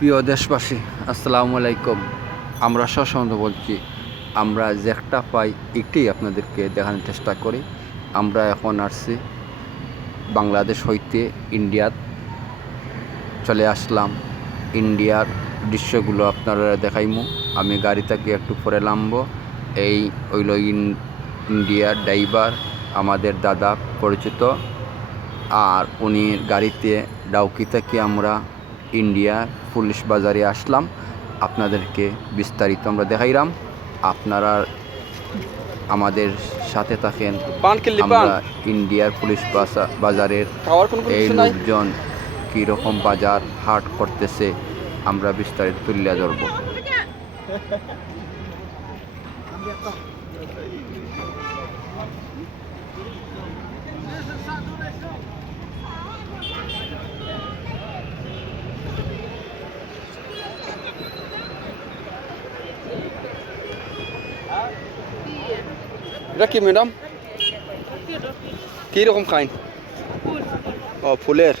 প্রিয় দেশবাসী, আসসালামু আলাইকুম। আমরা সশন্ত বলছি। আমরা যেটা পাই একটি আপনাদেরকে দেখানোর চেষ্টা করি। আমরা এখন আসছি বাংলাদেশ হইতে ইন্ডিয়াত চলে আসলাম। ইন্ডিয়ার দৃশ্যগুলো আপনারা দেখাইমু। আমি গাড়ি থেকে একটু পরে নামবো। এই হইল ইন্ডিয়ার ড্রাইভার, আমাদের দাদা পরিচিত। আর উনি গাড়িতে ডাউকি থেকে আমরা ইন্ডিয়ার পুলিশ বাজারে আসলাম। আপনাদেরকে বিস্তারিত আমরা দেখাইলাম। আপনারা আমাদের সাথে থাকেন। আমরা ইন্ডিয়ার পুলিশ বাজারের এই লোকজন কীরকম বাজার হাট করতেছে আমরা বিস্তারিত তুলে ধরব। এটা কি ম্যাডাম, কীরকম খাইন? ও ফুলের।